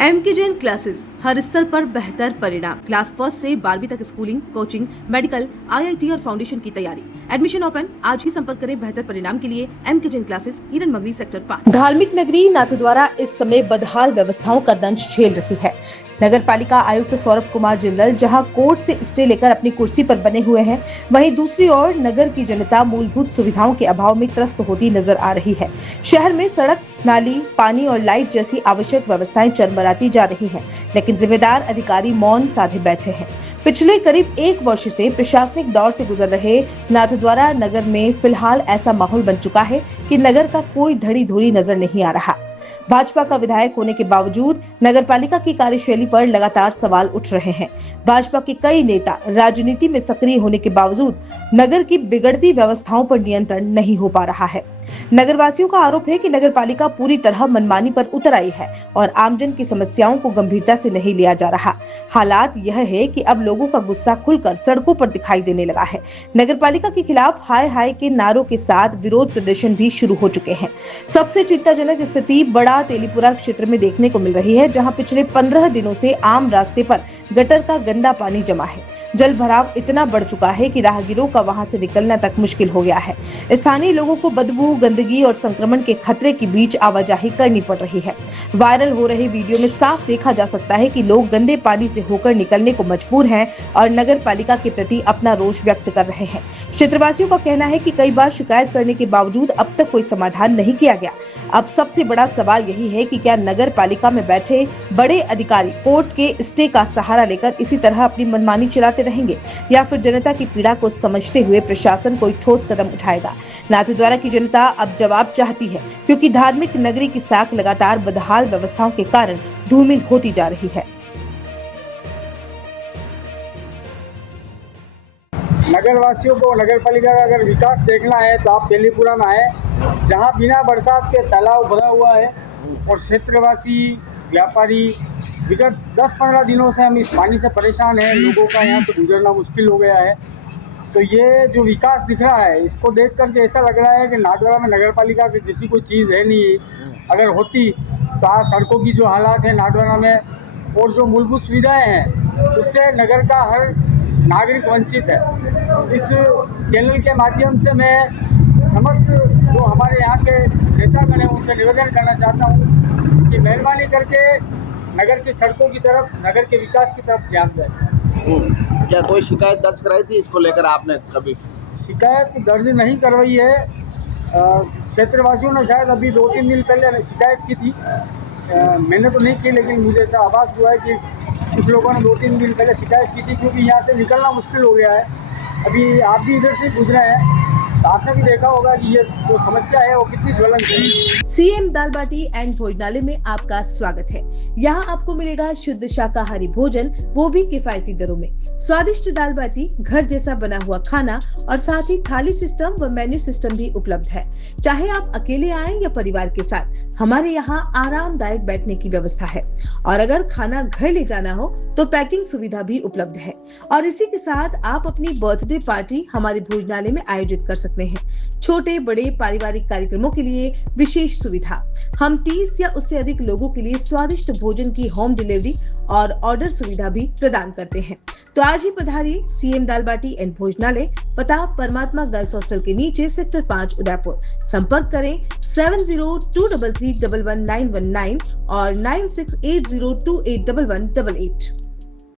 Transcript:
MK Jain classes, हर स्तर पर बेहतर परिणाम। क्लास फर्स्ट से 12वीं तक स्कूलिंग, कोचिंग, मेडिकल, आईआईटी और फाउंडेशन की तैयारी। Admission open. आज ही संपर्क करें बेहतर परिणाम के लिए एमके जैन क्लासेस, हिरन मंगली सेक्टर 5। धार्मिक नगरी नाथद्वारा इस समय बदहाल व्यवस्थाओं का दंश झेल रही है। नगर पालिका आयुक्त सौरभ कुमार जिंदल जहां कोर्ट से स्टे लेकर अपनी कुर्सी पर बने हुए हैं, वहीं दूसरी ओर नगर की जनता मूलभूत सुविधाओं के अभाव में त्रस्त होती नजर आ रही है। शहर में सड़क, नाली, पानी और लाइट जैसी आवश्यक व्यवस्थाएं चरमराती जा रही हैं, लेकिन जिम्मेदार अधिकारी मौन साधे बैठे हैं। पिछले करीब 1 वर्ष से प्रशासनिक दौर से गुजर रहे नाथद्वारा नगर में फिलहाल ऐसा माहौल बन चुका है कि नगर का कोई धड़ी धूरी नजर नहीं आ रहा। भाजपा का विधायक होने के बावजूद नगर पालिका की कार्यशैली पर लगातार सवाल उठ रहे हैं। भाजपा के कई नेता राजनीति में सक्रिय होने के बावजूद नगर की बिगड़ती व्यवस्थाओं पर नियंत्रण नहीं हो पा रहा है। नगरवासियों का आरोप है कि नगर पालिका पूरी तरह मनमानी पर उतर आई है और आमजन की समस्याओं को गंभीरता से नहीं लिया जा रहा। हालात यह है कि अब लोगों का गुस्सा खुलकर सड़कों पर दिखाई देने लगा है। नगर पालिका के खिलाफ हाय हाय के नारों के साथ विरोध प्रदर्शन भी शुरू हो चुके हैं। सबसे चिंताजनक स्थिति बड़ा तेलीपुरा क्षेत्र में देखने को मिल रही है, जहाँ पिछले 15 दिनों से आम रास्ते पर गटर का गंदा पानी जमा है। जल भराव इतना बढ़ चुका है कि राहगीरों का वहां से निकलना तक मुश्किल हो गया है। स्थानीय लोगों को बदबू, गंदगी और संक्रमण के खतरे के बीच आवाजाही करनी पड़ रही है। वायरल हो रहे वीडियो में साफ देखा जा सकता है कि लोग गंदे पानी से होकर निकलने को मजबूर हैं और नगर पालिका के प्रति अपना रोष व्यक्त कर रहे हैं। क्षेत्रवासियों का कहना है कि कई बार शिकायत करने के बावजूद अब तक कोई समाधान नहीं किया गया। अब सबसे बड़ा सवाल यही है कि क्या नगर पालिका में बैठे बड़े अधिकारी कोर्ट के स्टे का सहारा लेकर इसी तरह अपनी मनमानी चलाते रहेंगे या फिर जनता की पीड़ा को समझते हुए प्रशासन कोई ठोस कदम उठाएगा। नाथद्वारा की जनता अब जवाब चाहती है, क्योंकि धार्मिक नगरी की साख लगातार बदहाल व्यवस्थाओं के कारण धूमिल होती जा रही है। नगर वासियों को नगर पालिका का अगर विकास देखना है तो आप तेलीपुरा में आए, जहाँ बिना बरसात के तालाब भरा हुआ है और क्षेत्रवासी व्यापारी विगत 10-15 दिनों से हम इस पानी से परेशान हैं। लोगों का यहाँ से गुजरना मुश्किल हो गया है। तो ये जो विकास दिख रहा है, इसको देख करके ऐसा लग रहा है कि नाथद्वारा में नगर पालिका की जैसी कोई चीज़ है नहीं। अगर होती तो आज सड़कों की जो हालात है नाथद्वारा में और जो मूलभूत सुविधाएं हैं, उससे नगर का हर नागरिक वंचित है। इस चैनल के माध्यम से मैं समस्त जो हमारे यहाँ के नेतागण हैं उनसे निवेदन करना चाहता हूँ कि मेहरबानी करके नगर की सड़कों की तरफ, नगर के विकास की तरफ ध्यान दें। क्या कोई शिकायत दर्ज कराई थी इसको लेकर आपने कभी? शिकायत दर्ज नहीं करवाई है। क्षेत्रवासियों ने शायद अभी 2-3 दिन पहले शिकायत की थी। मैंने तो नहीं की, लेकिन मुझे ऐसा आभास हुआ है कि कुछ लोगों ने 2-3 दिन पहले शिकायत की थी, क्योंकि यहाँ से निकलना मुश्किल हो गया है। अभी आप भी इधर से गुजरे हैं तो आपने भी देखा होगा कि ये जो समस्या है वो कितनी ज्वलंत है। सीएम दाल बाटी एंड भोजनालय में आपका स्वागत है। यहाँ आपको मिलेगा शुद्ध शाकाहारी भोजन, वो भी किफायती दरों में। स्वादिष्ट दाल बाटी, घर जैसा बना हुआ खाना और साथ ही थाली सिस्टम व मेन्यू सिस्टम भी उपलब्ध है। चाहे आप अकेले आए या परिवार के साथ, हमारे यहाँ आरामदायक बैठने की व्यवस्था है। और अगर खाना घर ले जाना हो तो पैकिंग सुविधा भी उपलब्ध है। और इसी के साथ आप अपनी बर्थडे पार्टी हमारे भोजनालय में आयोजित कर सकते हैं। छोटे बड़े पारिवारिक कार्यक्रमों के लिए विशेष सुविधा। हम 30 या उससे अधिक लोगों के लिए स्वादिष्ट भोजन की होम डिलीवरी और ऑर्डर सुविधा भी प्रदान करते हैं। तो आज ही पधारिए सीएम दाल बाटी एंड भोजनालय, पता परमात्मा गर्ल्स हॉस्टल के नीचे, सेक्टर 5, उदयपुर। संपर्क करें 7023311919 और 9680281188।